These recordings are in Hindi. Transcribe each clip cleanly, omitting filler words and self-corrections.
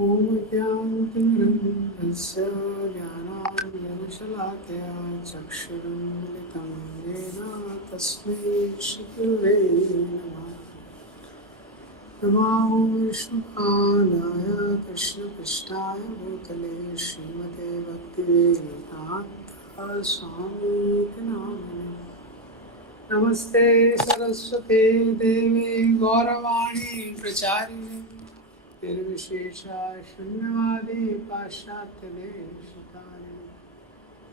ॐ ज्ञानतिमिरन्धस्य ज्ञानाञ्जनशलाकया चक्षुरुन्मिलितं येन तस्मै श्रीगुरवे नमः। नमो विष्णुपादाय कृष्णपृष्ठाय भूतले श्रीमते भक्तिवेदान्त स्वामीति नामिने। नमस्ते सरस्वते देवे गौरवाणी प्रचारिणे निर्विशेषा शून्यवादी पाश्चात्य देशकारिणे।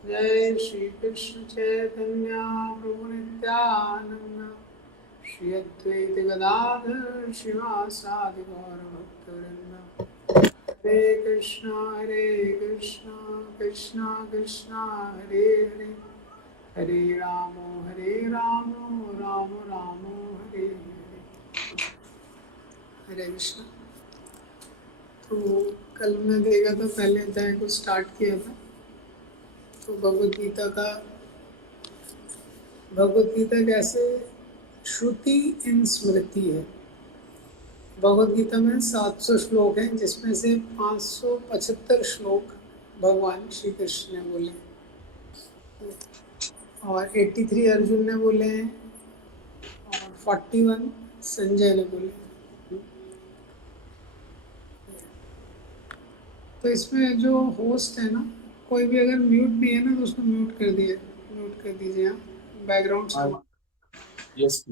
जय श्री कृष्ण चैतन्य प्रभु नित्यानंद श्री अद्वैत गदाधर शिवासादि गौर भक्तवृंद। हरे कृष्णा कृष्णा कृष्णा हरे हरे, हरे राम राम राम हरे हरे। हरे कृष्ण। तो कल मैं देखा था, पहले अध्याय को स्टार्ट किया था। तो भगवद गीता कैसे श्रुति इन स्मृति है। भगवद गीता में 700 श्लोक हैं, जिसमें से 575 श्लोक भगवान श्री कृष्ण ने बोले और 83 अर्जुन ने बोले हैं और 41 संजय ने बोले। तो इसमें जो होस्ट है ना, कोई भी अगर म्यूट भी है ना तो उसको म्यूट कर दीजिए। यहाँ बैकग्राउंड साउंड। यस।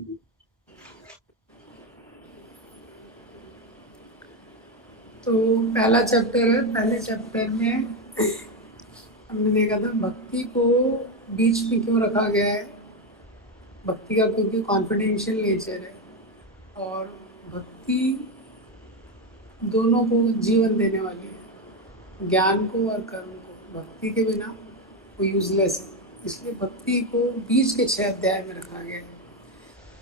तो पहला चैप्टर है। पहले चैप्टर में हमने देखा था भक्ति को बीच में क्यों रखा गया है। भक्ति का क्योंकि कॉन्फिडेंशियल नेचर है और भक्ति दोनों को जीवन देने वाली है, ज्ञान को और कर्म को। भक्ति के बिना वो यूजलेस है, इसलिए भक्ति को बीच के 6 अध्याय में रखा गया है।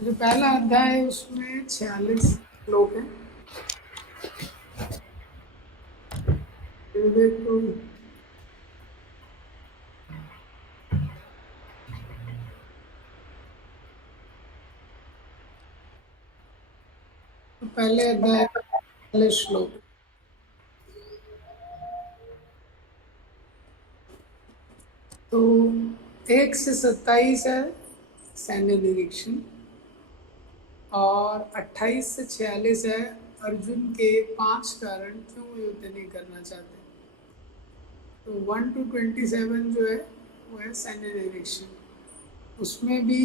जो पहला अध्याय है उसमें 46 श्लोक हैं। तो पहले अध्याय का पहले श्लोक, तो 1 से 27 है सैन्य निरीक्षण और 28 से 46 है अर्जुन के 5 कारण क्यों युद्ध नहीं करना चाहते। तो 1 to 27 जो है वो है सैन्य निरीक्षण। उसमें भी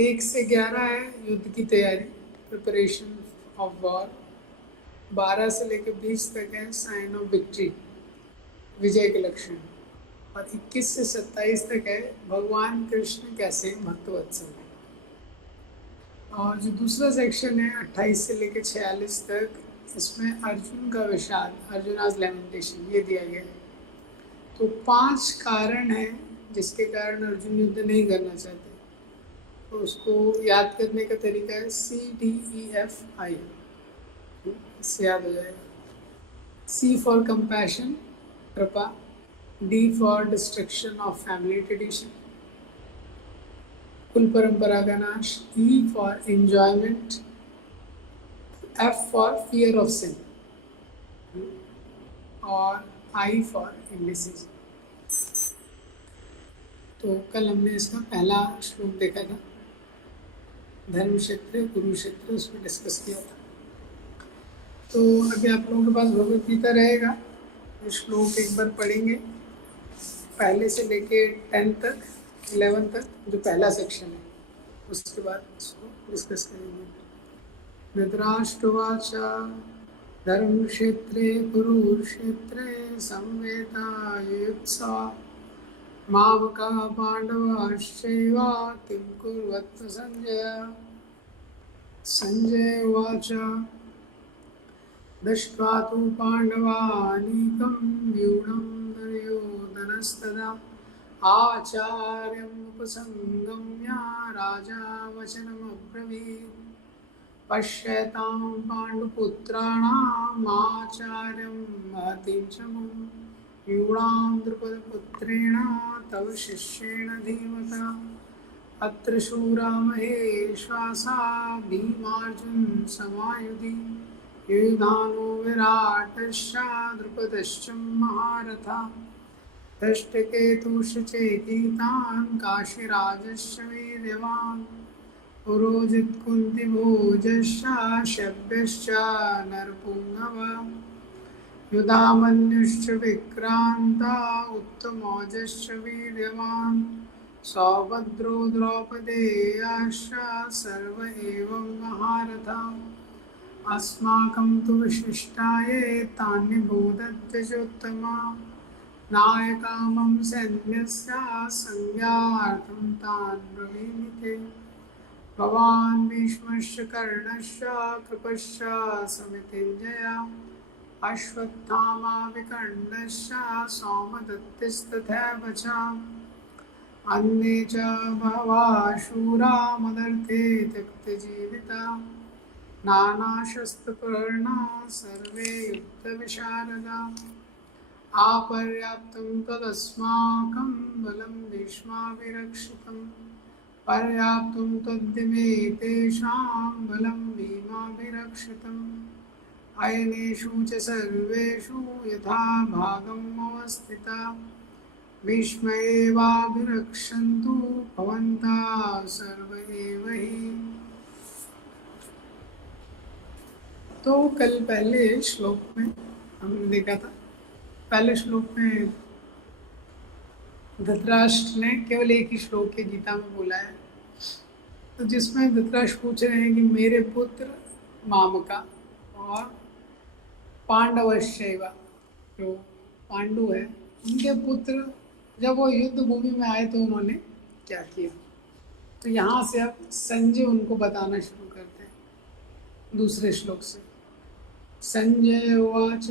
1 से 11 है युद्ध की तैयारी, प्रिपरेशन ऑफ वॉर। 12 से लेकर 20 तक है साइन ऑफ विक्ट्री, विजय के लक्षण। और 21 से 27 तक है भगवान कृष्ण कैसे भक्तवत्सल है। और जो दूसरा सेक्शन है 28 से लेकर 46 तक, इसमें अर्जुन का विषाद, अर्जुनाज लैमेंटेशन, ये दिया गया है। तो 5 कारण हैं जिसके कारण अर्जुन युद्ध नहीं करना चाहते। तो उसको याद करने का तरीका है CDEFI, इससे याद हो जाएगा। C फॉर कंपैशन, कृपा। D for destruction of family tradition, कुल परंपरा का नाश। E for enjoyment. F for fear of sin और I फॉर इंडिसिजन। तो कल हमने इसका पहला श्लोक देखा था, धर्म क्षेत्र कुरुक्षेत्र, उसमें डिस्कस किया था। तो अभी आप लोगों के पास भगवद गीता रहेगा, श्लोक एक बार पढ़ेंगे पहले से लेके 10 तक, 11 तक जो पहला सेक्शन है, उसके बाद इसको डिस्कस करेंगे। धृतराष्ट्रवाच धर्म क्षेत्रे कुरुक्षेत्रे संवेदायुत्सा मावका पांडवाश्चैव किं कुर्वत् संजय। संजय उवाच दृष्ट्वा तु पाण्डवानीकं व्यूढं दुर्योधनस्तदा आचार्यमुपसंगम्य राजा वचनमब्रवीत्। पश्यतां पाण्डुपुत्राणाम् आचार्यं महतीं च मां व्यूढां द्रुपदपुत्रेण तव शिष्येण धीमता। अत्र शूरा महेश्वासा भीमार्जुन समायुधि युधानो विराटश्च द्रुपदश्च महारथा धृष्टकेतुश्च चेकितान् काशीराजश्च वीर्यवान् पुरोजित्कुन्तिभोजश्च शव्यश्च नरपुङ्गव युधामन्युश्च विक्रान्ता उत्तमौजश्च वीर्यवान् सौभद्रो द्रौपदेयाश्च सर्व एव महारथा अस्माकं तु विशिष्टाये तान्निबोधत्यजोत्तमा नायका मम सैन्यस्य संज्ञार्थं तान् ब्रवीमि ते भवान् भीष्मश्च कर्णश्च कृपश्च समितिञ्जया अश्वत्थामा विकर्णश्च सौमदत्तिस्तथैव च अन्ये च बहवः शूरा मदर्थे त्यक्तजीविता नानाशस्त्रपूर्णा सर्वे युद्धविशारदा आपर्याप्तं तदस्माकं बलं भीष्माभिरक्षितं पर्याप्तं तद्दिमे तेषां बलं भीमाभिरक्षितम् अयनेषु च सर्वेषु यथा भागम् अवस्थिता भीष्म एवाभिरक्षन्तु भवन्तः सर्व एव हि। तो कल पहले श्लोक में हमने देखा था, पहले श्लोक में धृतराष्ट्र ने केवल एक ही श्लोक के गीता में बोला है, तो जिसमें धृतराष्ट्र पूछ रहे हैं कि मेरे पुत्र मामका और पांडवश्चैव, जो पांडु है उनके पुत्र जब वो युद्ध भूमि में आए तो उन्होंने क्या किया। तो यहाँ से अब संजय उनको बताना शुरू करते हैं दूसरे श्लोक से। संजय उवाच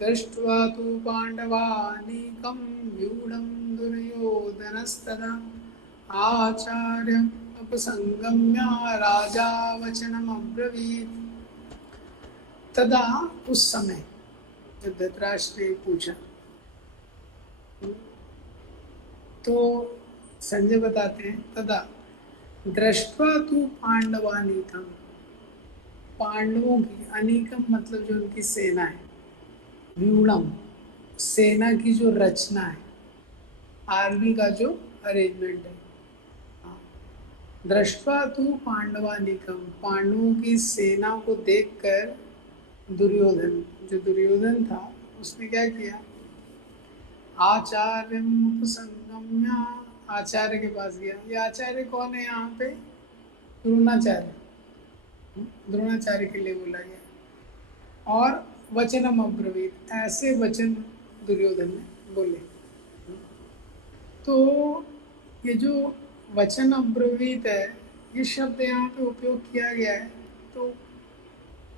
दृष्ट्वा तु पाण्डवानीकं व्यूढं दुर्योधनस्तदा आचार्यम् उपसंगम्य राजा वचनमब्रवीत्। तदा उस समय जब धृतराष्ट्र ने पूछा तो संजय बताते हैं तदा दृष्ट्वा तु पांडवानीकम, पांडवों की, अनीकम मतलब जो उनकी सेना है, व्यूढ़म सेना की जो रचना है, आर्मी का जो अरेंजमेंट है। दृष्ट्वा तु पांडवानीकम, पांडवों की सेना को देखकर दुर्योधन, जो दुर्योधन था उसने क्या किया, आचार्य उपसंगम्य, आचार्य के पास गया। ये आचार्य कौन है यहाँ पे, द्रोणाचार्य, द्रोणाचार्य के लिए बोला गया। और वचनम अब्रवीत, ऐसे वचन दुर्योधन ने बोले। तो ये जो वचन अब्रवीत है, ये शब्द यहाँ पे उपयोग किया गया है। तो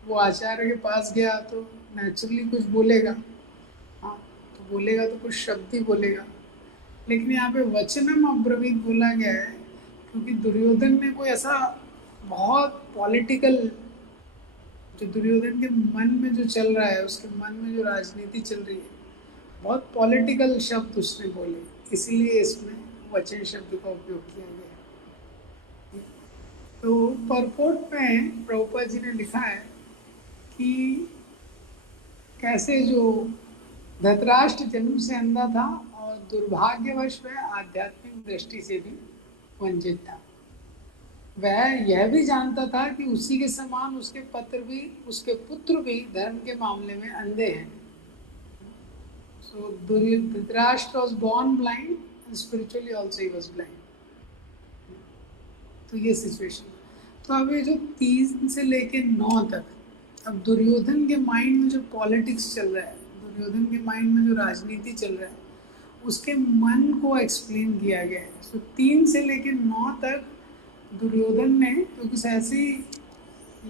वो आचार्य के पास गया तो नेचुरली कुछ बोलेगा, हाँ तो बोलेगा तो कुछ शब्द ही बोलेगा, लेकिन यहाँ पे वचनम अब्रवीत बोला गया है क्योंकि दुर्योधन ने कोई ऐसा बहुत पॉलिटिकल, जो दुर्योधन के मन में जो चल रहा है, उसके मन में जो राजनीति चल रही है, बहुत पॉलिटिकल शब्द उसने बोले, इसलिए इसमें वचन शब्द का उपयोग किया गया। तो परपोर्ट में प्रभुपाद जी ने लिखा है कि कैसे जो धृतराष्ट्र जन्म से अंधा था और दुर्भाग्यवश वह आध्यात्मिक दृष्टि से भी वंचित था। वह यह भी जानता था कि उसी के समान उसके पुत्र भी धर्म के मामले में अंधे हैं। So Dhritarashtra was born blind and spiritually also he was blind. तो ये सिचुएशन। तो अब ये जो 3 से लेके 9 तक, अब दुर्योधन के माइंड में जो पॉलिटिक्स चल रहा है, दुर्योधन के माइंड में जो राजनीति चल रहा है, उसके मन को एक्सप्लेन किया गया है। तो 3 से लेके 9 तक दुर्योधन ने, क्योंकि ऐसे ही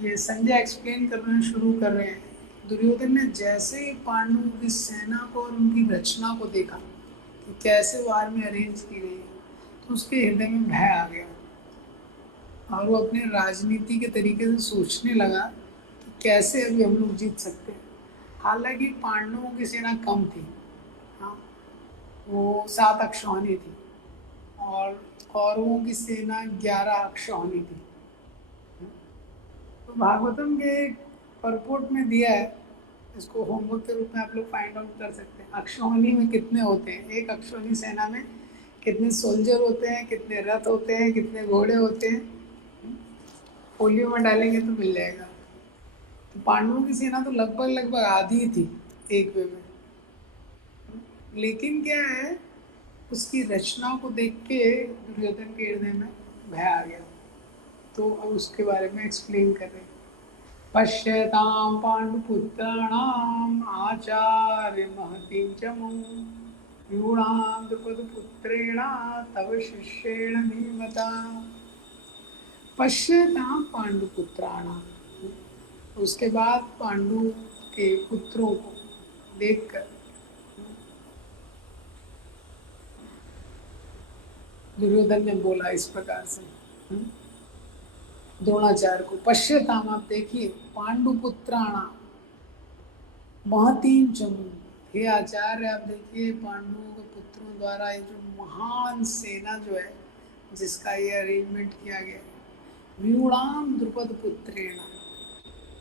ये संजय एक्सप्लेन करना शुरू कर रहे हैं, दुर्योधन ने जैसे ही पांडवों की सेना को और उनकी रचना को देखा कि कैसे वो आर्मी अरेंज की गई, तो उसके हृदय में भय आ गया और वो अपने राजनीति के तरीके से सोचने लगा कि कैसे अभी हम लोग जीत सकते हैं। हालांकि पांडवों की सेना कम थी, हाँ वो 7 अक्षौहिणी थी और कौरवों की सेना 11 अक्षौहिणी थी। तो भागवतम के परपोर्ट में दिया है इसको होमवर्क के रूप में आप लोग फाइंड आउट कर सकते हैं। अक्षौहिणी में कितने होते हैं, एक अक्षौहिणी सेना में कितने सोल्जर होते हैं, कितने रथ होते हैं, कितने घोड़े होते हैं, पोलियो में डालेंगे तो मिल जाएगा। तो पांडवों की सेना तो लगभग लगभग आधी ही थी एक वे में। लेकिन क्या है, उसकी रचना को देख के दुर्योधन के हृदय में भय आ गया। तो अब उसके बारे में एक्सप्लेन कर रहे हैं। पश्यतां पाण्डुपुत्राणाम् आचार्य महतीं च मुं यूणां द्रुपदपुत्रेण तव शिष्येण धीमता। पश्यतां पाण्डुपुत्राणाम्, उसके बाद पांडु के पुत्रों को देखकर दुर्योधन ने बोला इस प्रकार से द्रोणाचार्य को, पश्यताम, आप देखिए, पांडुपुत्राणा महतीम चमू, हे आचार्य आप देखिए पांडवों के पुत्रों द्वारा ये जो महान सेना जो है, जिसका ये अरेंजमेंट किया गया है, व्यूणाम द्रुपद पुत्रेण,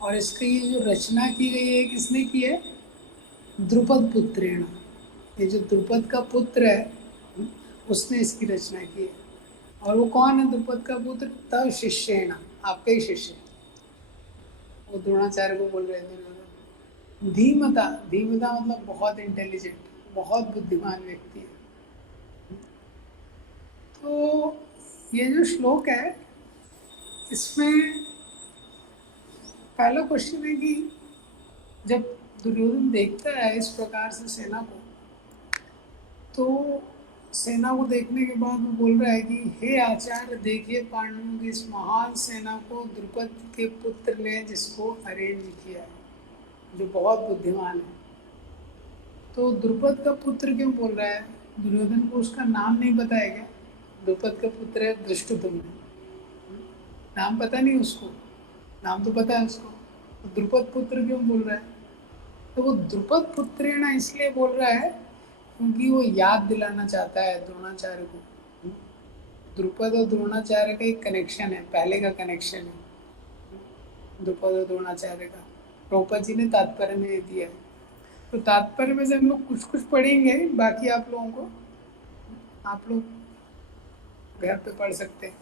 और इसकी ये जो रचना की गई है किसने की है, द्रुपद पुत्रेण। ये जो द्रुपद का पुत्र है उसने इसकी रचना की है। और वो कौन है द्रुपद का पुत्र, तव शिष्येण, आपका ही शिष्य। वो द्रोणाचार्य को बोल रहे थे। धीमता, धीमता मतलब बहुत इंटेलिजेंट, बहुत बुद्धिमान व्यक्ति है। तो ये जो श्लोक है इसमें पहला क्वेश्चन है कि जब दुर्योधन देखता है इस प्रकार से सेना को, तो सेना को देखने के बाद वो बोल रहा है कि हे आचार्य देखिए पांडवों की इस महान सेना को द्रुपद के पुत्र ने जिसको अरेंज किया है, जो बहुत बुद्धिमान है। तो द्रुपद का पुत्र क्यों बोल रहा है, दुर्योधन को उसका नाम नहीं पता है क्या? द्रुपद का पुत्र है धृष्टद्युम्न, नाम पता नहीं उसको, नाम तो पता है उसको, तो द्रुपद पुत्र क्यों बोल रहा है? तो वो द्रुपद पुत्रेण इसलिए बोल रहा है क्योंकि वो याद दिलाना चाहता है द्रोणाचार्य को। द्रुपद और द्रोणाचार्य का एक कनेक्शन है, पहले का कनेक्शन है द्रुपद और द्रोणाचार्य का, प्रभुपाद जी ने तात्पर्य में दिया है। तो तात्पर्य में से हम लोग कुछ कुछ पढ़ेंगे, बाकी आप लोगों को, आप लोग घर पे पढ़ सकते हैं।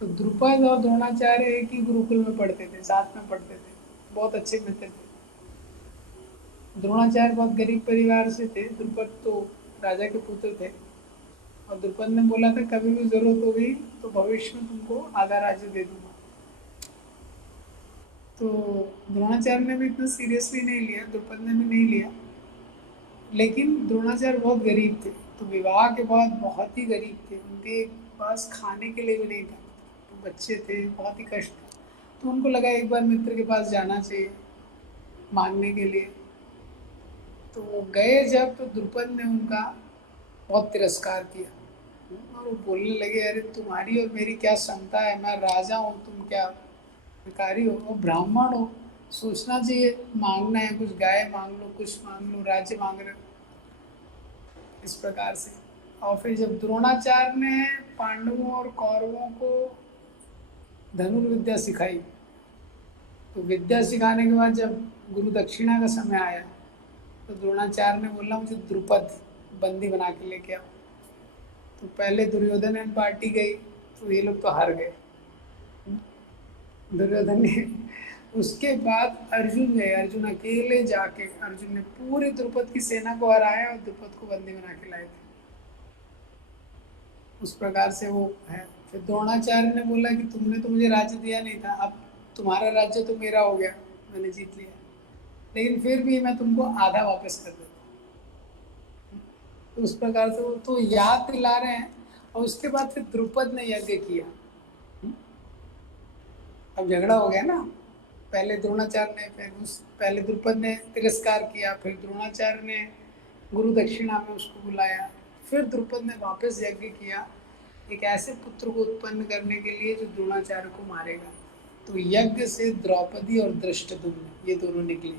तो द्रुपद और द्रोणाचार्य एक ही गुरुकुल में पढ़ते थे, साथ में पढ़ते थे, बहुत अच्छे मित्र थे। द्रोणाचार्य बहुत गरीब परिवार से थे, द्रुपद तो राजा के पुत्र थे। और द्रुपद ने बोला था कभी भी जरूरत होगी तो भविष्य में तुमको आधा राज्य दे दूंगा। तो द्रोणाचार्य ने भी इतना सीरियसली नहीं लिया, द्रुपद ने भी नहीं लिया। लेकिन द्रोणाचार्य बहुत गरीब थे, तो विवाह के बाद बहुत ही गरीब थे, उनके पास खाने के लिए भी नहीं था, तो बच्चे थे, बहुत ही कष्ट था। तो उनको लगा एक बार मित्र के पास जाना चाहिए मांगने के लिए। तो वो गए जब, तो द्रुपद ने उनका बहुत तिरस्कार किया और वो बोलने लगे, अरे तुम्हारी और मेरी क्या क्षमता है, मैं राजा हूँ, तुम क्या भिखारी हो, वो ब्राह्मण हो, सोचना चाहिए, मांगना है कुछ, गाय मांग लो, कुछ मांग लो, राज्य मांग रहे हो, इस प्रकार से। और फिर जब द्रोणाचार्य ने पांडवों और कौरवों को धनुर्विद्या सिखाई, तो विद्या सिखाने के बाद जब गुरु दक्षिणा का समय आया, तो द्रोणाचार्य ने बोला मुझे द्रुपद बंदी बना के लेके आओ। तो पहले दुर्योधन एंड पार्टी गई, तो ये लोग तो हार गए, दुर्योधन ने। उसके बाद अर्जुन गए, अर्जुन अकेले जाके अर्जुन ने पूरी द्रुपद की सेना को हराया और द्रुपद को बंदी बना के लाए थे। उस प्रकार से वो है। फिर द्रोणाचार्य ने बोला कि तुमने तो मुझे राज्य दिया नहीं था, अब तुम्हारा राज्य तो मेरा हो गया, मैंने जीत लिया, लेकिन फिर भी मैं तुमको आधा वापस कर देता। तो उस प्रकार से वो तो याद दिला रहे हैं। और उसके बाद फिर द्रुपद ने यज्ञ किया। अब झगड़ा हो गया ना, पहले द्रोणाचार्य ने, फिर उस पहले द्रुपद ने तिरस्कार किया, फिर द्रोणाचार्य ने गुरु दक्षिणा में उसको बुलाया, फिर द्रुपद ने वापस यज्ञ किया एक ऐसे पुत्र को उत्पन्न करने के लिए जो द्रोणाचार्य को मारेगा। तो यज्ञ से द्रौपदी और धृष्टद्युम्न ये दोनों निकले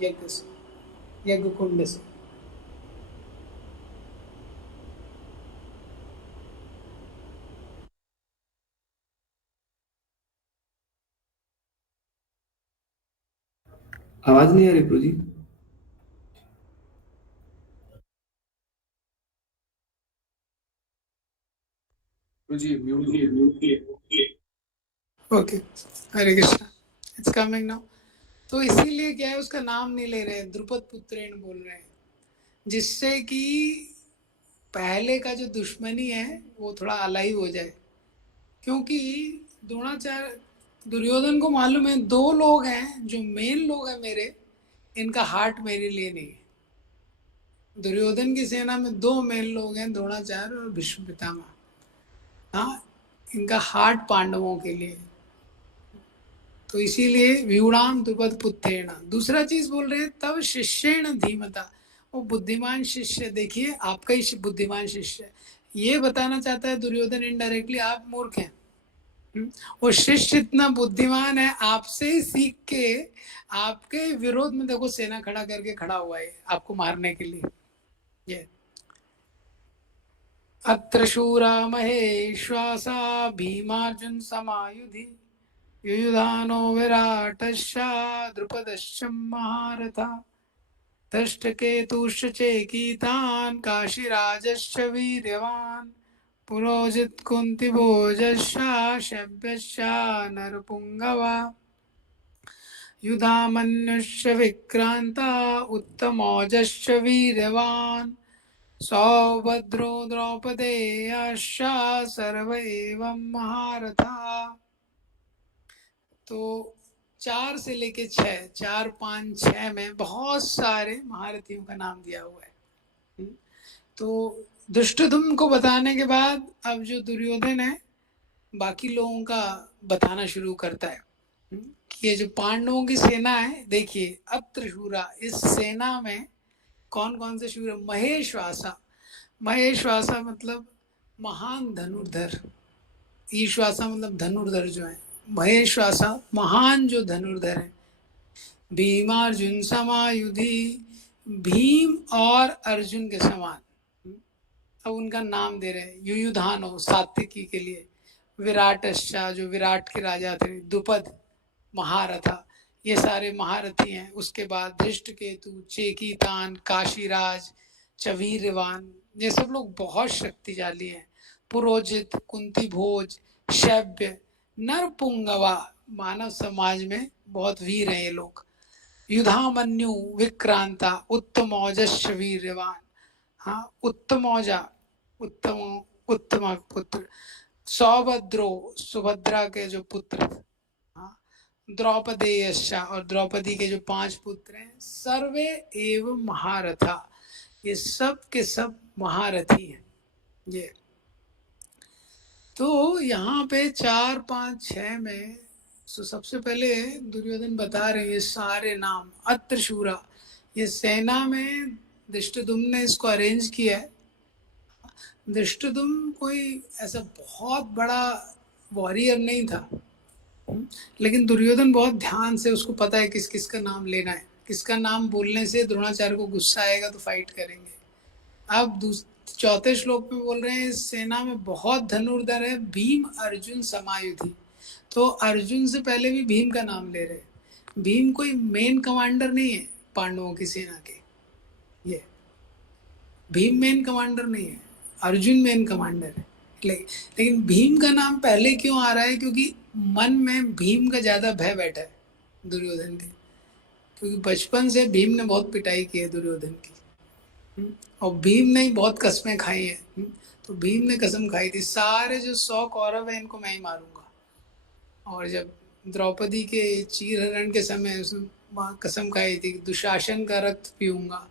यज्ञ से, यज्ञ कुंड से। आवाज नहीं आ रही प्रभु जी। जी okay, Hare Krishna, it's coming now. तो इसीलिए क्या है, उसका नाम नहीं ले रहे, द्रुपद पुत्रेण बोल रहे हैं, जिससे कि पहले का जो दुश्मनी है वो थोड़ा अलाइव हो जाए। क्योंकि द्रोणाचार्य, दुर्योधन को मालूम है 2 लोग हैं जो मेन लोग हैं मेरे, इनका हार्ट मेरे लिए नहीं है। दुर्योधन की सेना में 2 मेन लोग हैं, द्रोणाचार्य और भीष्म पितामह। हाँ, इनका हार्ट पांडवों के लिए। तो इसीलिए व्यूणाम द्रुपद पुत्रेण। दूसरा चीज बोल रहे हैं तब शिष्येण धीमता, वो बुद्धिमान शिष्य, देखिए आपका ही बुद्धिमान शिष्य है। ये बताना चाहता है दुर्योधन इनडायरेक्टली आप मूर्ख हैं। वो शिष्य इतना बुद्धिमान है, आपसे ही सीख के आपके विरोध में देखो सेना खड़ा करके खड़ा हुआ है आपको मारने के लिए। ये अत्र शूरा महेश्वासा भीमार्जुन समायुधि युयुधानो विराटश्च द्रुपदश्च महारथा धृष्टकेतुश्च चेकितान् काशीराजश्च वीर्यवान् पुरोजित कुन्तिभोजश्च शव्यश्च नरपुङ्गवा युधामन्युश्च विक्रान्ता उत्तमौजश्च वीर्यवान् सौभद्रो द्रौपदेयश्च सर्व एवं महारथा। तो 4 से लेके 6, 4, 5, 6 में बहुत सारे महारथियों का नाम दिया हुआ है। तो दुष्टदुम्न को बताने के बाद अब जो दुर्योधन है बाकी लोगों का बताना शुरू करता है कि ये जो पांडवों की सेना है, देखिए अत्र शूरा, इस सेना में कौन कौन से शूर है। महेश्वासा, महेश्वासा मतलब महान धनुर्धर, ईश्वासा मतलब धनुर्धर जो है, महेश्वासा महान जो धनुर्धर है। भीमार्जुन समायुधि, भीम और अर्जुन के समान। अब उनका नाम दे रहे हैं। युयुधानो सात्विकी के लिए, विराटश्चा जो विराट के राजा थे, द्रुपद महारथा, ये सारे महारथी हैं। उसके बाद धृष्टकेतु, चेकितान, काशीराज, चवीरवान, ये सब लोग बहुत शक्तिशाली हैं। पुरोजित, कुंती भोज, शैव्य, नरपुंगवा, मानव समाज में बहुत वीर हैं ये लोग। युधामन्यु, विक्रांता, उत्तमौजश्च वीर्यवान। हाँ, उत्तमौजा, उत्तम, उत्तम पुत्र। सौभद्रो, सुभद्रा के जो पुत्र। हाँ, द्रौपदेयश्च, और द्रौपदी के जो 5 पुत्र हैं। सर्वे एवं महारथा, ये सब के सब महारथी हैं। ये तो यहाँ पे 4, 5, 6 में तो सबसे पहले दुर्योधन बता रहे हैं ये सारे नाम। अत्र शूरा, ये सेना में धृष्टद्युम्न ने इसको अरेंज किया है। धृष्टद्युम्न कोई ऐसा बहुत बड़ा वॉरियर नहीं था, लेकिन दुर्योधन बहुत ध्यान से, उसको पता है किस किस का नाम लेना है, किसका नाम बोलने से द्रोणाचार्य को गुस्सा आएगा तो फाइट करेंगे। अब 4थे श्लोक में बोल रहे हैं इस सेना में बहुत धनुर्धर है, भीम अर्जुन समायुधि। तो अर्जुन से पहले भी भीम का नाम ले रहे हैं। भीम कोई मेन कमांडर नहीं है पांडवों की सेना के, ये भीम मेन कमांडर नहीं है, अर्जुन मेन कमांडर है। लेकिन भीम का नाम पहले क्यों आ रहा है, क्योंकि मन में भीम का ज्यादा भय बैठा है दुर्योधन के, क्योंकि बचपन से भीम ने बहुत पिटाई की है दुर्योधन की, और भीम ने ही बहुत कस्में खाई हैं। तो भीम ने कसम खाई थी सारे जो 100 कौरव है इनको मैं ही मारूंगा। और जब द्रौपदी के चीरहरण के समय उसने कसम खाई थी दुशासन का रक्त पीऊंगा,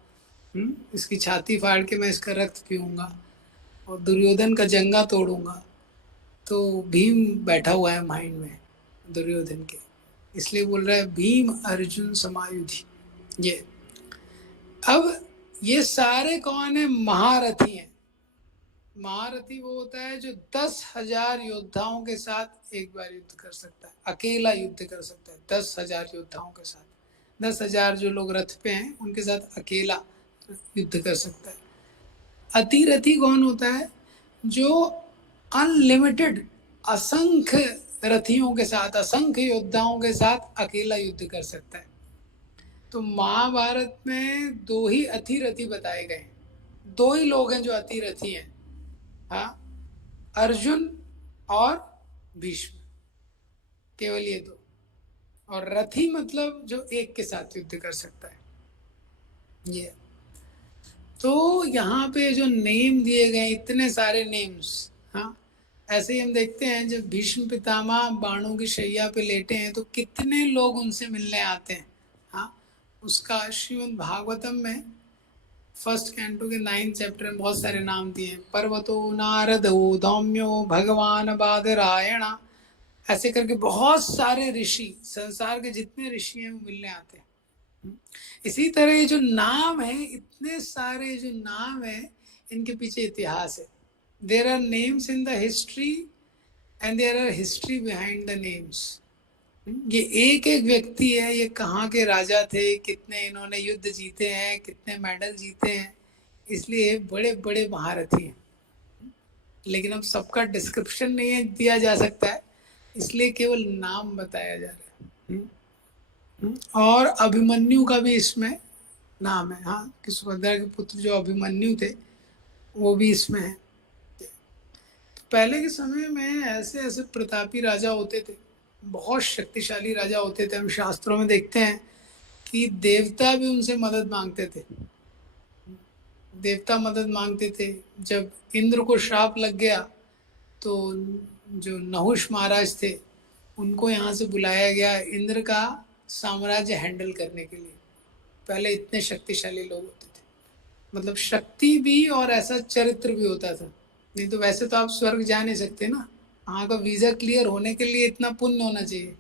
इसकी छाती फाड़ के मैं इसका रक्त पीऊंगा और दुर्योधन का जंगा तोड़ूंगा। तो भीम बैठा हुआ है माइंड में दुर्योधन के, इसलिए बोल रहा है भीम अर्जुन समायुधि। ये अब ये सारे कौन है, महारथी हैं। महारथी वो होता है जो 10,000 योद्धाओं के साथ एक बार युद्ध कर सकता है, अकेला युद्ध कर सकता है 10,000 योद्धाओं के साथ। 10,000 जो लोग रथ पे हैं उनके साथ अकेला युद्ध कर सकता है। अतिरथी कौन होता है, जो अनलिमिटेड असंख्य रथियों के साथ, असंख्य योद्धाओं के साथ अकेला युद्ध कर सकता है। तो महाभारत में दो ही अतिरथी बताए गए, दो ही लोग हैं जो अतिरथी हैं, हाँ, अर्जुन और भीष्म, केवल ये दो। और रथी मतलब जो एक के साथ युद्ध कर सकता है, ये। तो यहाँ पे जो नेम दिए गए, इतने सारे नेम्स, हाँ, ऐसे ही हम देखते हैं जब भीष्म पितामह बाणों की शैया पे लेटे हैं तो कितने लोग उनसे मिलने आते हैं, हाँ। उसका श्रीमद् भागवतम में फर्स्ट कैंटो के 9 चैप्टर में बहुत सारे नाम दिए हैं। पर्वतो नारदो धौम्यो भगवान बादरायणा, ऐसे करके बहुत सारे ऋषि, संसार के जितने ऋषि हैं वो मिलने आते हैं। इसी तरह ये जो नाम है, इतने सारे जो नाम है, इनके पीछे इतिहास है। There are names in the history and there are history behind the names. ये एक एक व्यक्ति है, ये कहाँ के राजा थे, कितने इन्होंने युद्ध जीते हैं, कितने मेडल जीते हैं, इसलिए बड़े बड़े महारथी हैं। लेकिन अब सबका डिस्क्रिप्शन नहीं दिया जा सकता है, इसलिए केवल नाम बताया जा रहा है। और अभिमन्यु का भी इसमें नाम है, हाँ, कि सुभद्रा के पुत्र जो अभिमन्यु थे वो भी इसमें है। तो पहले के समय में ऐसे ऐसे प्रतापी राजा होते थे, बहुत शक्तिशाली राजा होते थे। हम शास्त्रों में देखते हैं कि देवता भी उनसे मदद मांगते थे, देवता मदद मांगते थे। जब इंद्र को श्राप लग गया तो जो नहुष महाराज थे उनको यहाँ से बुलाया गया इंद्र का साम्राज्य हैंडल करने के लिए। पहले इतने शक्तिशाली लोग होते थे, मतलब शक्ति भी और ऐसा चरित्र भी होता था। नहीं तो वैसे तो आप स्वर्ग जा नहीं सकते ना, वहाँ का वीजा क्लियर होने के लिए इतना पुण्य होना चाहिए।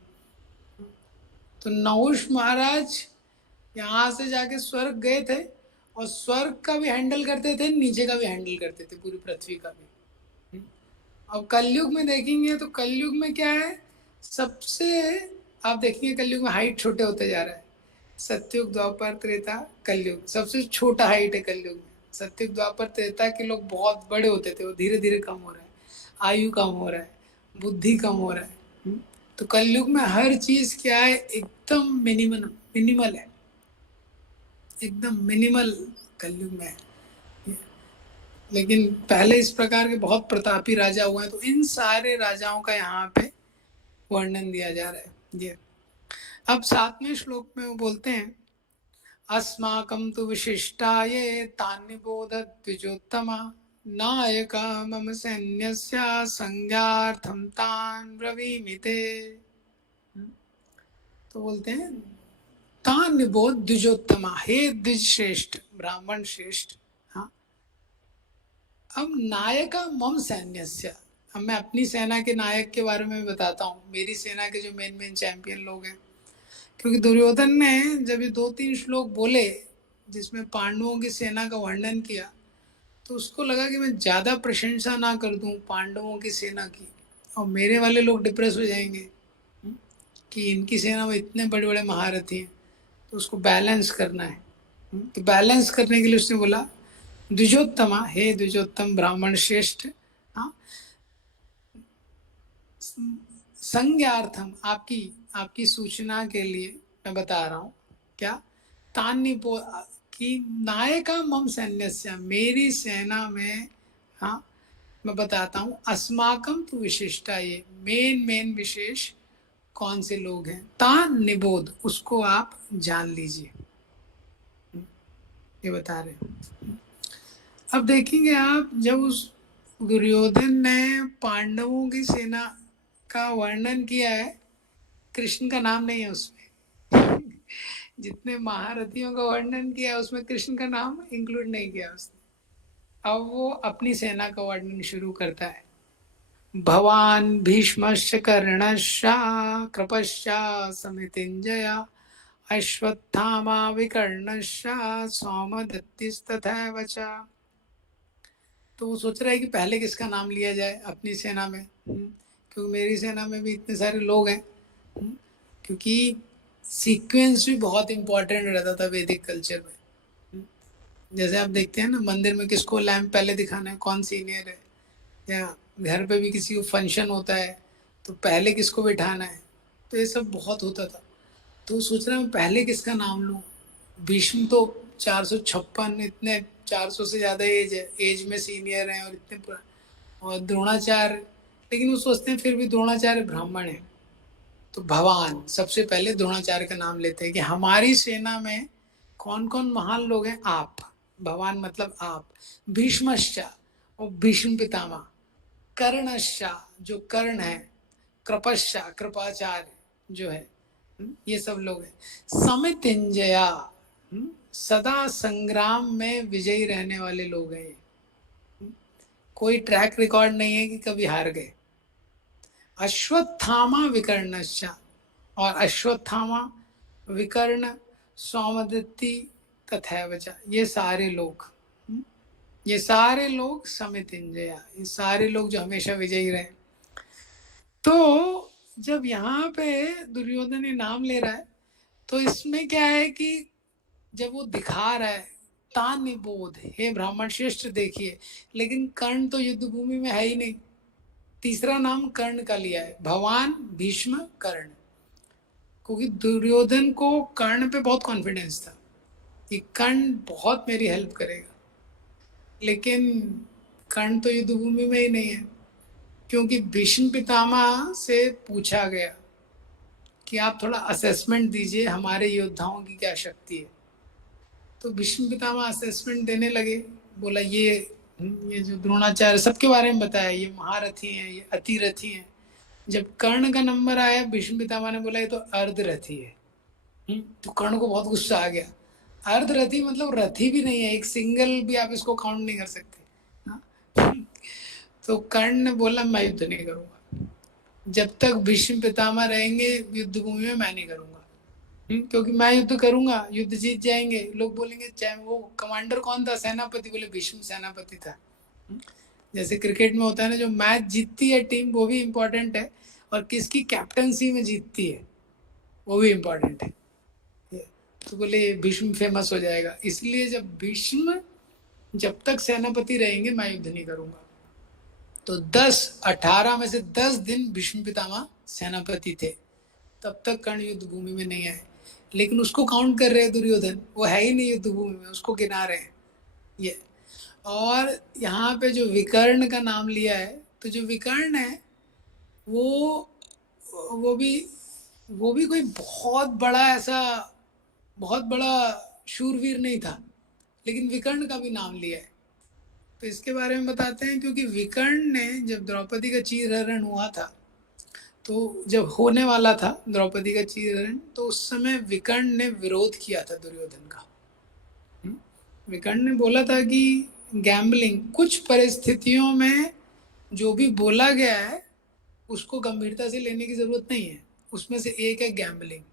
तो नहुष महाराज यहाँ से जाके स्वर्ग गए थे और स्वर्ग का भी हैंडल करते थे, नीचे का भी हैंडल करते थे, पूरी पृथ्वी का भी। अब कलयुग में देखेंगे तो कलयुग में क्या है, सबसे आप देखेंगे कलयुग में हाइट छोटे होते जा रहा है। सत्युग द्वापर त्रेता कलयुग सबसे छोटा हाइट है कलयुग में। सत्युग द्वापर त्रेता के लोग बहुत बड़े होते थे, वो धीरे धीरे कम हो रहा है, आयु कम हो रहा है, बुद्धि कम हो रहा है। तो कलयुग में हर चीज क्या है, एकदम मिनिमल है, एकदम मिनिमल कलयुग में है। लेकिन पहले इस प्रकार के बहुत प्रतापी राजा हुए हैं, तो इन सारे राजाओं का यहाँ पे वर्णन दिया जा रहा है। ये अब 7वें श्लोक में वो बोलते हैं, अस्माकं तु विशिष्टाये तान्निबोध द्विजोत्तमा नायका मम सैन्यस्य संज्ञार्थं तान् ब्रवीमि ते। तो बोलते हैं तान्निबोध द्विजोत्तमा, हे द्विज श्रेष्ठ, ब्राह्मण श्रेष्ठ। हाँ, अब नायका मम सैन्यस्य, अब मैं अपनी सेना के नायक के बारे में बताता हूँ, मेरी सेना के जो मेन चैंपियन लोग हैं। क्योंकि दुर्योधन ने जब ये 2-3 श्लोक बोले जिसमें पांडवों की सेना का वर्णन किया, तो उसको लगा कि मैं ज़्यादा प्रशंसा ना कर दूं पांडवों की सेना की, और मेरे वाले लोग डिप्रेस हो जाएंगे कि इनकी सेना में इतने बड़े बड़े महारथी हैं, तो उसको बैलेंस करना है। तो बैलेंस करने के लिए उसने बोला द्विजोत्तमा, हे द्विजोत्तम ब्राह्मण श्रेष्ठ। हाँ, संज्ञार्थम, आपकी सूचना के लिए मैं बता रहा हूँ क्या, तान्निपो कि नायका मम सैन्यस्य, मेरी सेना में, हाँ, मैं बताता हूँ, अस्माकम तो विशिष्टा, ये मेन विशेष कौन से लोग हैं, तान निबोध, उसको आप जान लीजिए, ये बता रहे। अब देखेंगे आप, जब उस दुर्योधन ने पांडवों की सेना का वर्णन किया है, कृष्ण का नाम नहीं है उसमें। जितने महारथियों का वर्णन किया उसमें कृष्ण का नाम इंक्लूड नहीं किया उसने। अब वो अपनी सेना का वर्णन शुरू करता है, भवान भीष्मश्च कर्णश्च कृपश्च समितिञ्जय अश्वत्थामा विकर्णश्च सौमदत्तिस्तथैव च। तो वो सोच रहा है कि पहले किसका नाम लिया जाए अपनी सेना में, क्योंकि मेरी सेना में भी इतने सारे लोग हैं। क्योंकि सीक्वेंस भी बहुत इम्पोर्टेंट रहता था वैदिक कल्चर में। जैसे आप देखते हैं ना, मंदिर में किसको लैंप पहले दिखाना है, कौन सीनियर है, या घर पे भी किसी को फंक्शन होता है तो पहले किसको बिठाना है, तो ये सब बहुत होता था। तो सोच रहा मैं पहले किसका नाम लूँ, भीष्म तो 456, इतने 400 से ज्यादा एज है, एज में सीनियर हैं और इतने और द्रोणाचार्य, लेकिन वो सोचते हैं फिर भी द्रोणाचार्य ब्राह्मण है, तो भगवान सबसे पहले द्रोणाचार्य का नाम लेते हैं कि हमारी सेना में कौन कौन महान लोग हैं, आप, भगवान मतलब आप, भीष्मश्चा और भीष्म पितामह, कर्णश्चा जो कर्ण है, कृपश्चा कृपाचार्य जो है, ये सब लोग हैं, समितिंजया सदा संग्राम में विजयी रहने वाले लोग हैं, कोई ट्रैक रिकॉर्ड नहीं है कि कभी हार गए, अश्वत्थामा विकर्णश्चा, और अश्वत्थामा विकर्ण सौमदत्ती तथैव च, ये सारे लोग, ये सारे लोग समितिंजया, ये सारे लोग जो हमेशा विजयी रहे। तो जब यहाँ पे दुर्योधन ने नाम ले रहा है तो इसमें क्या है कि जब वो दिखा रहा है तान निबोध, हे ब्राह्मण श्रेष्ठ देखिए, लेकिन कर्ण तो युद्ध भूमि में है ही नहीं, तीसरा नाम कर्ण का लिया है, भगवान भीष्म कर्ण, क्योंकि दुर्योधन को कर्ण पे बहुत कॉन्फिडेंस था कि कर्ण बहुत मेरी हेल्प करेगा, लेकिन कर्ण तो युद्ध भूमि में ही नहीं है, क्योंकि भीष्म पितामह से पूछा गया कि आप थोड़ा असेसमेंट दीजिए हमारे योद्धाओं की क्या शक्ति है, तो भीष्म पितामह असेसमेंट देने लगे, बोला ये जो द्रोणाचार्य सबके बारे में बताया, ये महारथी हैं, ये अतिरथी हैं। जब कर्ण का नंबर आया भीष्म पितामह ने बोला ये तो अर्धरथी है, तो कर्ण को बहुत गुस्सा आ गया, अर्धरथी मतलब रथी भी नहीं है, एक सिंगल भी आप इसको काउंट नहीं कर सकते। तो कर्ण ने बोला मैं युद्ध नहीं करूंगा, जब तक भीष्म पितामह रहेंगे युद्ध भूमि में मैं नहीं करूंगा, क्योंकि मैं युद्ध करूंगा युद्ध जीत जाएंगे, लोग बोलेंगे चाहे वो कमांडर कौन था, सेनापति, बोले भीष्म सेनापति था। जैसे क्रिकेट में होता है ना, जो मैच जीतती है टीम वो भी इम्पोर्टेंट है, और किसकी कैप्टनसी में जीतती है वो भी इम्पोर्टेंट है, तो बोले भीष्म फेमस हो जाएगा, इसलिए जब भीष्म जब तक सेनापति रहेंगे मैं युद्ध नहीं करूंगा। तो 18 में से 10 दिन भीष्म पितामह सेनापति थे, तब तक कर्ण युद्ध भूमि में नहीं आए, लेकिन उसको काउंट कर रहे हैं दुर्योधन, वो है ही नहीं युद्ध भूमि में, उसको गिना रहे हैं ये। और यहाँ पे जो विकर्ण का नाम लिया है, तो जो विकर्ण है वो भी कोई बहुत बड़ा ऐसा बहुत बड़ा शूरवीर नहीं था, लेकिन विकर्ण का भी नाम लिया है, तो इसके बारे में बताते हैं, क्योंकि विकर्ण ने जब द्रौपदी का चीरहरण हुआ था, तो जब होने वाला था द्रौपदी का चीरहरण, तो उस समय विकर्ण ने विरोध किया था दुर्योधन का। विकर्ण ने बोला था कि गैम्बलिंग, कुछ परिस्थितियों में जो भी बोला गया है उसको गंभीरता से लेने की जरूरत नहीं है, उसमें से एक है गैम्बलिंग,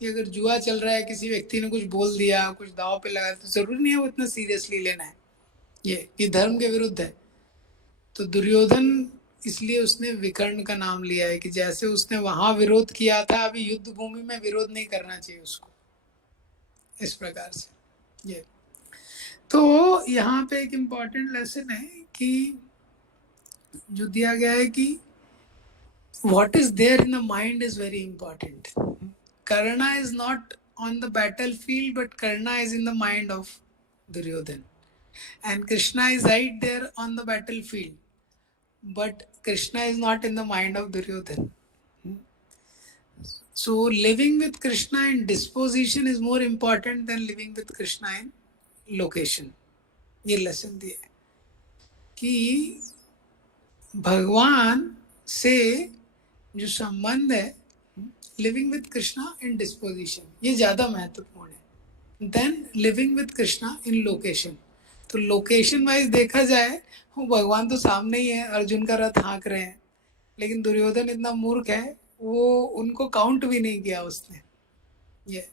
कि अगर जुआ चल रहा है, किसी व्यक्ति ने कुछ बोल दिया, कुछ दाव पे लगा, तो जरूरी नहीं है वो इतना सीरियसली लेना है, ये धर्म के विरुद्ध है। तो दुर्योधन इसलिए उसने विकर्ण का नाम लिया है कि जैसे उसने वहां विरोध किया था, अभी युद्ध भूमि में विरोध नहीं करना चाहिए उसको, इस प्रकार से ये। तो यहाँ पे एक इम्पॉर्टेंट लेसन है कि जो दिया गया है कि what is there in the mind is very important. Karna is not on the battlefield, but Karna is in the mind of Duryodhan, and Krishna is right there on the battlefield, but Krishna is not in the mind of Duryodhan. So living with Krishna in disposition is more important than living with Krishna in location. ये लेसन दिया है कि भगवान से जो संबंध है, living with Krishna in disposition, ये ज्यादा महत्वपूर्ण है than living with Krishna in location. तो लोकेशन वाइज देखा जाए, वो भगवान तो सामने ही है, अर्जुन का रथ हाँक रहे हैं, लेकिन दुर्योधन इतना मूर्ख है, वो उनको काउंट भी नहीं किया उसने ये।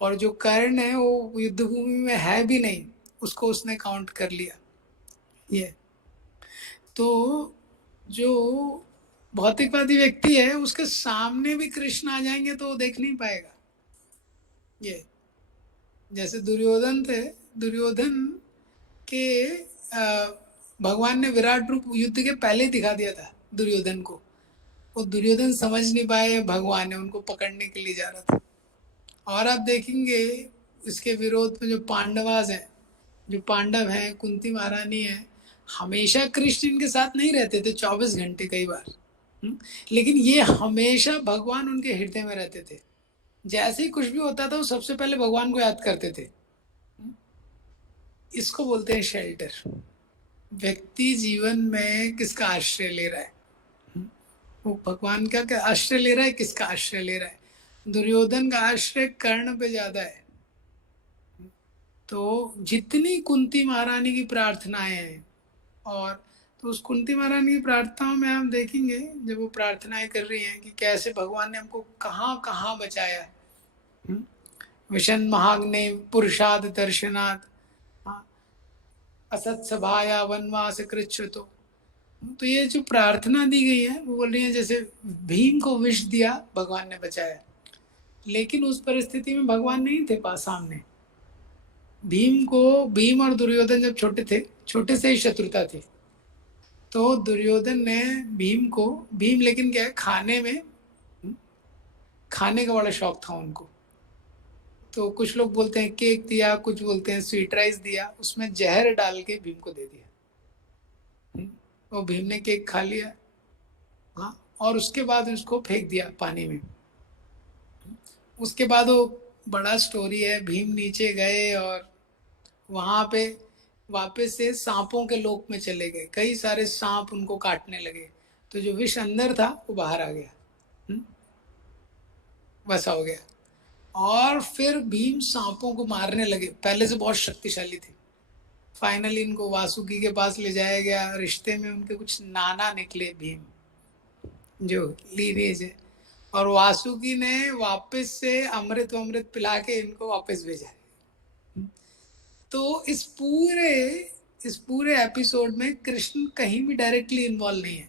और जो कर्ण है वो युद्ध भूमि में है भी नहीं, उसको उसने काउंट कर लिया ये। तो जो भौतिकवादी व्यक्ति है, उसके सामने भी कृष्ण आ जाएंगे तो वो देख नहीं पाएगा ये। जैसे दुर्योधन थे, दुर्योधन के भगवान ने विराट रूप युद्ध के पहले दिखा दिया था दुर्योधन को, वो दुर्योधन समझ नहीं पाए, भगवान ने उनको पकड़ने के लिए जा रहा था। और आप देखेंगे इसके विरोध में जो पांडवाज हैं, जो पांडव हैं, कुंती महारानी है, हमेशा कृष्ण इनके साथ नहीं रहते थे 24 घंटे कई बार। लेकिन ये हमेशा भगवान उनके हृदय में रहते थे। जैसे ही कुछ भी होता था वो सबसे पहले भगवान को याद करते थे। इसको बोलते हैं शेल्टर। व्यक्ति जीवन में किसका आश्रय ले रहा है? वो भगवान का आश्रय ले रहा है, किसका आश्रय ले रहा है? दुर्योधन का आश्रय कर्ण पे ज्यादा है। तो जितनी कुंती महारानी की प्रार्थनाएं हैं, और तो उस कुंती महारानी की प्रार्थनाओं में हम देखेंगे जब वो प्रार्थनाएं कर रही हैं कि कैसे भगवान ने हमको कहाँ कहाँ बचाया है। विशन महाग्ने पुरुषाद दर्शनात् असत सभाया वनवास कृच्छ्रुतो। तो ये जो प्रार्थना दी गई है वो बोल रही है जैसे भीम को विष दिया, भगवान ने बचाया, लेकिन उस परिस्थिति में भगवान नहीं थे पास सामने। भीम और दुर्योधन जब छोटे थे, छोटे से ही शत्रुता थी। तो दुर्योधन ने भीम लेकिन क्या है, खाने का बड़ा शौक था उनको। तो कुछ लोग बोलते हैं केक दिया, कुछ बोलते हैं स्वीट राइस दिया, उसमें जहर डाल के भीम को दे दिया। वो भीम ने केक खा लिया, हाँ, और उसके बाद उसको फेंक दिया पानी में। उसके बाद वो बड़ा स्टोरी है, भीम नीचे गए और वहां पे वापस से सांपों के लोक में चले गए। कई सारे सांप उनको काटने लगे, तो जो विष अंदर था वो बाहर आ गया, वैसा हो गया। और फिर भीम सांपों को मारने लगे, पहले से बहुत शक्तिशाली थे। फाइनली इनको वासुकी के पास ले जाया गया। रिश्ते में उनके कुछ नाना निकले भीम, जो लीनेज है, और वासुकी ने वापस से अमृत पिला के इनको वापस भेजा। तो इस पूरे एपिसोड में कृष्ण कहीं भी डायरेक्टली इन्वॉल्व नहीं है,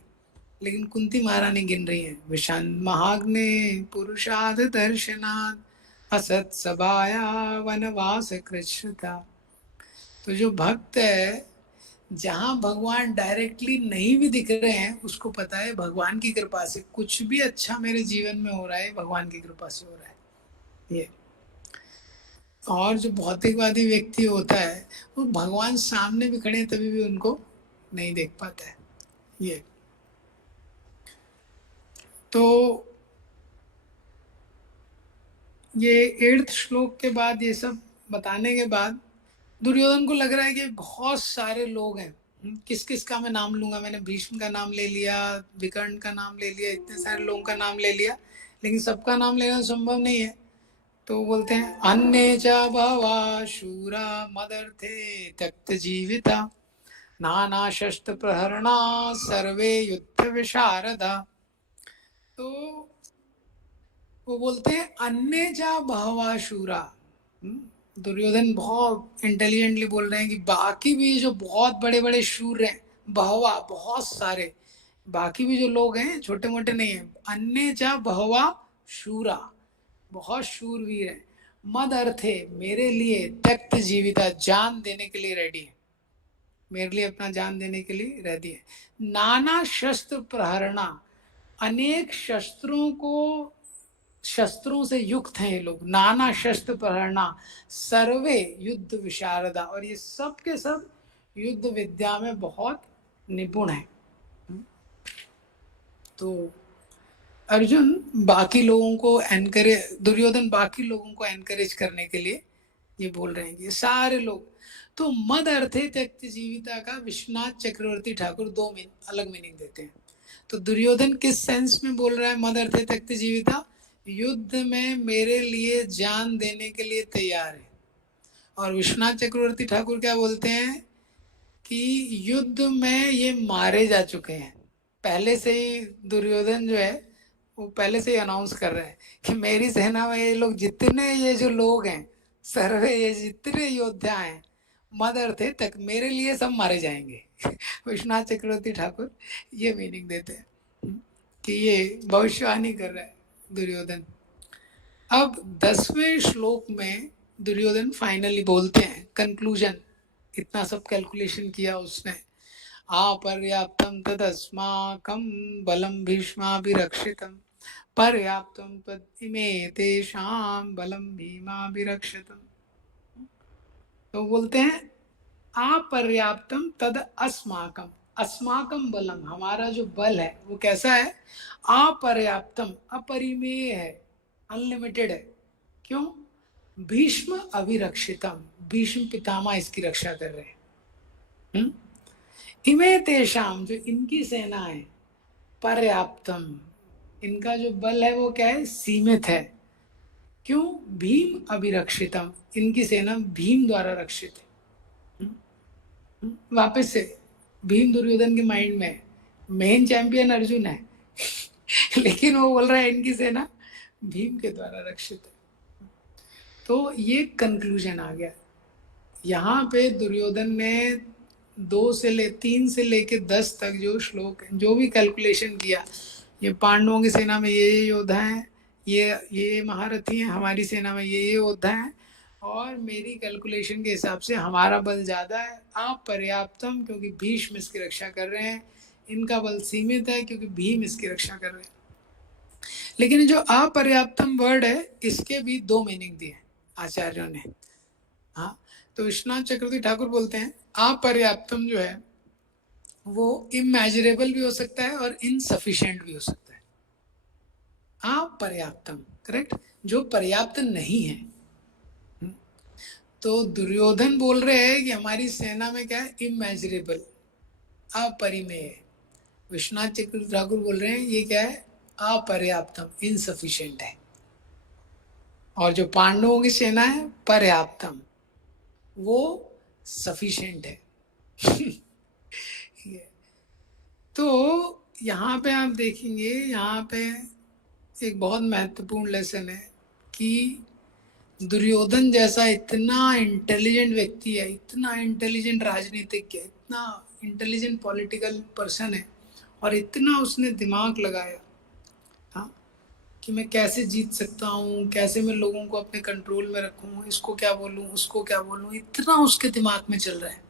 लेकिन कुंती महारानी गिन रही है विषान महाग्ने पुरुषाद दर्शनात् असत सभाया वनवास कृच्छ्रुता। तो जो भक्त है, जहां भगवान डायरेक्टली नहीं भी दिख रहे हैं, उसको पता है भगवान की कृपा से कुछ भी अच्छा मेरे जीवन में हो रहा है, भगवान की कृपा से हो रहा है ये। और जो भौतिकवादी व्यक्ति होता है वो भगवान सामने भी खड़े तभी भी उनको नहीं देख पाता है ये। तो ये 8th श्लोक के बाद ये सब बताने के बाद दुर्योधन को लग रहा है कि बहुत सारे लोग हैं, किस किस का मैं नाम लूंगा? मैंने भीष्म का नाम ले लिया, विकर्ण का नाम ले लिया, इतने सारे लोगों का नाम ले लिया, लेकिन सबका नाम लेना संभव नहीं है। तो बोलते हैं अन्य च बहवा शूरा मदर्थे त्यक्त जीविता नाना शस्त्र प्रहरणा सर्वे युद्ध विशारदा। तो वो बोलते हैं अन्य च बहवा शूरा। दुर्योधन बहुत इंटेलिजेंटली बोल रहे हैं कि बाकी भी जो बहुत बड़े बड़े शूर हैं, बहवा बहुत सारे, बाकी भी जो लोग हैं छोटे मोटे नहीं है, अन्य च बहवा शूरा, बहुत शूरवीर है, मद अर्थे मेरे लिए त्यक्त जीविता, जान देने के लिए रेडी है, मेरे लिए अपना जान देने के लिए रेडी है। नाना शस्त्र प्रहरणा, अनेक शस्त्रों से युक्त हैं ये लोग, नाना शस्त्र प्रहरणा सर्वे युद्ध विशारदा, और ये सब के सब युद्ध विद्या में बहुत निपुण है। तो अर्जुन बाकी लोगों को दुर्योधन बाकी लोगों को एनकरेज करने के लिए ये बोल रहे हैं कि सारे लोग। तो मद अर्थे त्यक्त जीविता का विश्वनाथ चक्रवर्ती ठाकुर दो अलग मीनिंग देते हैं। तो दुर्योधन किस सेंस में बोल रहा है मद अर्थे त्यक्त जीविता? युद्ध में मेरे लिए जान देने के लिए तैयार है। और विश्वनाथ चक्रवर्ती ठाकुर क्या बोलते हैं कि युद्ध में ये मारे जा चुके हैं, पहले से ही दुर्योधन जो है वो पहले से ही अनाउंस कर रहे हैं कि मेरी सेना में ये लोग जितने, ये जो लोग हैं सर्वे, ये जितने योद्धा हैं मद अर्थे तक मेरे लिए सब मारे जाएंगे। विश्वनाथ चक्रवर्ती ठाकुर ये मीनिंग देते हैं कि ये भविष्यवाणी कर रहा है दुर्योधन। अब 10वें श्लोक में दुर्योधन फाइनली बोलते हैं कंक्लूजन, इतना सब कैलकुलेशन किया उसने, अपर्याप्तम तदस्माकं बलम भीष्माभिरक्षितम् पर्याप्तम तदिमे तेषां बलम भीमाभिरक्षितम्। तो बोलते हैं अपर्याप्तम तद अस्माकम, अस्माकम बलम, हमारा जो बल है वो कैसा है, अपर्याप्तम, अपरिमेय है, अनलिमिटेड है। क्यों? भीष्म अभिरक्षितम, भीष्म पितामह इसकी रक्षा कर रहे हैं। इमे तेषाम, जो इनकी सेना है, पर्याप्तम, इनका जो बल है वो क्या है, सीमित है। क्यों? भीम अभिरक्षितम, इनकी सेना भीम द्वारा रक्षित है। वापस से भीम दुर्योधन के माइंड में मेन चैंपियन अर्जुन है लेकिन वो बोल रहा है इनकी सेना भीम के द्वारा रक्षित है। तो ये कंक्लूजन आ गया। यहाँ पे दुर्योधन ने 3 से लेके 10 तक जो श्लोक जो भी कैलकुलेशन किया, ये पांडवों की सेना में ये योद्धा हैं, ये महारथी हैं, हमारी सेना में ये योद्धा हैं, और मेरी कैलकुलेशन के हिसाब से हमारा बल ज़्यादा है, अपर्याप्तम क्योंकि भीष्म इसकी रक्षा कर रहे हैं, इनका बल सीमित है क्योंकि भीम इसकी रक्षा कर रहे हैं। लेकिन जो अपर्याप्तम वर्ड है इसके भी 2 मीनिंग दिए आचार्यों ने। हाँ, तो विश्वनाथ चक्रवर्ती ठाकुर बोलते हैं अपर्याप्तम जो है वो इमेजरेबल भी हो सकता है और इनसफिशिएंट भी हो सकता है। अपर्याप्तम, करेक्ट, जो पर्याप्त नहीं है। तो दुर्योधन बोल रहे हैं कि हमारी सेना में क्या है, इमेजरेबल, अपरिमेय। विश्वनाथ चक्रवर्ती ठाकुर बोल रहे हैं ये क्या है, अपर्याप्तम, इनसफिशिएंट है। और जो पांडवों की सेना है पर्याप्तम, वो सफिशिएंट है तो यहाँ पे आप देखेंगे, यहाँ पे एक बहुत महत्वपूर्ण लेसन है कि दुर्योधन जैसा इतना इंटेलिजेंट व्यक्ति है, इतना इंटेलिजेंट राजनीतिज्ञ है, इतना इंटेलिजेंट पॉलिटिकल पर्सन है, और इतना उसने दिमाग लगाया हाँ कि मैं कैसे जीत सकता हूँ, कैसे मैं लोगों को अपने कंट्रोल में रखूँ, इसको क्या बोलूँ, उसको क्या बोलूँ, इतना उसके दिमाग में चल रहा है।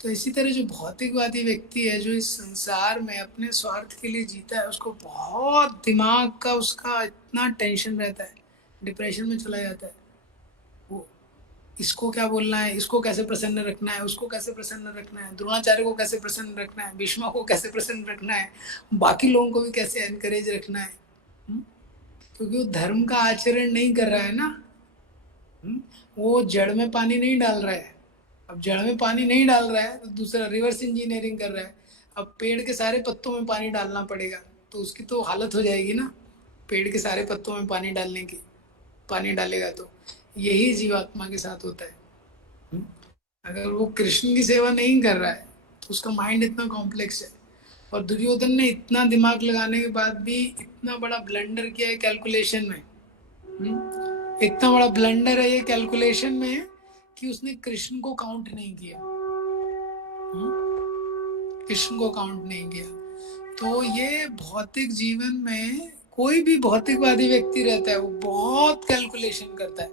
तो इसी तरह जो भौतिकवादी व्यक्ति है, जो इस संसार में अपने स्वार्थ के लिए जीता है, उसको बहुत दिमाग का उसका इतना टेंशन रहता है, डिप्रेशन में चला जाता है। वो इसको क्या बोलना है, इसको कैसे प्रसन्न रखना है, उसको कैसे प्रसन्न रखना है, द्रोणाचार्य को कैसे प्रसन्न रखना है, भीष्मा को कैसे प्रसन्न रखना है, बाकी लोगों को भी कैसे एनकरेज रखना है, क्योंकि वो धर्म का आचरण नहीं कर रहा है ना, वो जड़ में पानी नहीं डाल रहा है। अब जड़ में पानी नहीं डाल रहा है तो दूसरा रिवर्स इंजीनियरिंग कर रहा है। अब पेड़ के सारे पत्तों में पानी डालना पड़ेगा, तो उसकी तो हालत हो जाएगी ना, पेड़ के सारे पत्तों में पानी डालने की, पानी डालेगा तो यही जीवात्मा के साथ होता है। अगर वो कृष्ण की सेवा नहीं कर रहा है तो उसका माइंड इतना कॉम्प्लेक्स है। और दुर्योधन ने इतना दिमाग लगाने के बाद भी इतना बड़ा ब्लंडर किया है कैलकुलेशन में, इतना बड़ा ब्लंडर है ये कैलकुलेशन में कि उसने कृष्ण को काउंट नहीं किया, कृष्ण को काउंट नहीं किया। तो ये भौतिक जीवन में कोई भी भौतिकवादी व्यक्ति रहता है, वो बहुत कैलकुलेशन करता है,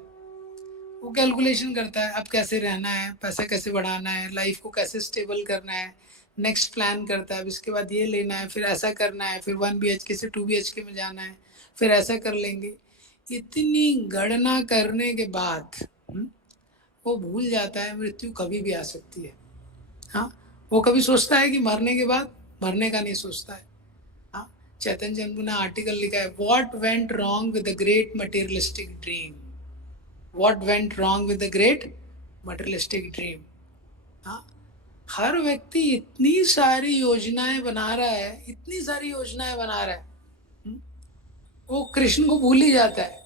वो कैलकुलेशन करता है अब कैसे रहना है, पैसा कैसे बढ़ाना है, लाइफ को कैसे स्टेबल करना है, नेक्स्ट प्लान करता है, अब इसके बाद ये लेना है, फिर ऐसा करना है, फिर 1 BHK से 2 BHK में जाना है, फिर ऐसा कर लेंगे। इतनी गणना करने के बाद वो भूल जाता है मृत्यु कभी भी आ सकती है। हाँ, वो कभी सोचता है कि मरने के बाद, मरने का नहीं सोचता है। हाँ, चैतन्य चंदू ने आर्टिकल लिखा है, what went wrong with the great materialistic dream, what went wrong with the great materialistic dream. हाँ, हर व्यक्ति इतनी सारी योजनाएं बना रहा है, इतनी सारी योजनाएं बना रहा है, वो कृष्ण को भूल ही जाता है।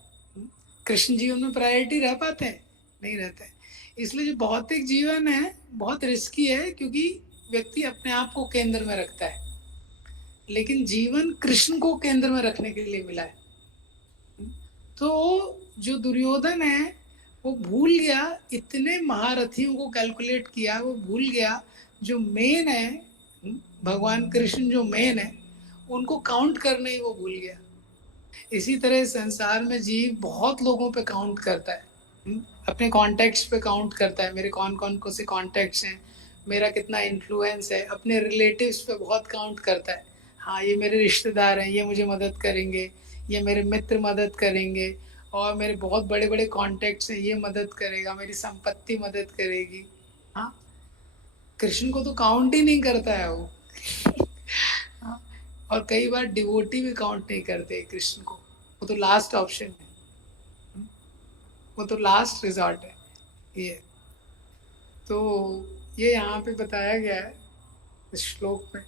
कृष्ण जीवन में प्रायोरिटी रह पाते हैं? नहीं रहते हैं। इसलिए जो भौतिक जीवन है बहुत रिस्की है, क्योंकि व्यक्ति अपने आप को केंद्र में रखता है, लेकिन जीवन कृष्ण को केंद्र में रखने के लिए मिला है। तो जो दुर्योधन है वो भूल गया, इतने महारथियों को कैलकुलेट किया, वो भूल गया जो मेन है, भगवान कृष्ण जो मेन है, उनको काउंट करने ही वो भूल गया। इसी तरह संसार में जीव बहुत लोगों पे काउंट करता है, अपने कॉन्टैक्ट्स पे काउंट करता है, मेरे कौन कौन से कॉन्टैक्ट्स हैं, मेरा कितना इन्फ्लुएंस है, अपने रिलेटिव्स पे बहुत काउंट करता है। हाँ, ये मेरे रिश्तेदार हैं, ये मुझे मदद करेंगे, ये मेरे मित्र मदद करेंगे, और मेरे बहुत बड़े बड़े कॉन्टेक्ट्स हैं, ये मदद करेगा, मेरी संपत्ति मदद करेगी। हाँ, कृष्ण को तो काउंट ही नहीं करता है वो। हाँ, और कई बार डिवोटी भी काउंट नहीं करते कृष्ण को, वो तो लास्ट ऑप्शन है, वो तो लास्ट रिजॉर्ट है ये। तो ये यहाँ पे बताया गया है इस श्लोक में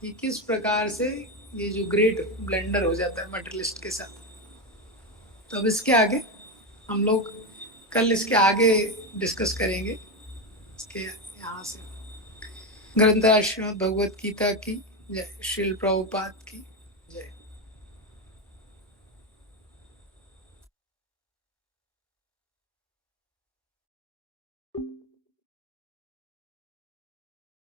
कि किस प्रकार से ये जो ग्रेट ब्लेंडर हो जाता है मटेरियलिस्ट के साथ। तो अब इसके आगे हम लोग कल इसके आगे डिस्कस करेंगे। इसके यहाँ से ग्रंथराज श्रीमद् भगवत गीता की जय, श्रील प्रभुपाद की जय।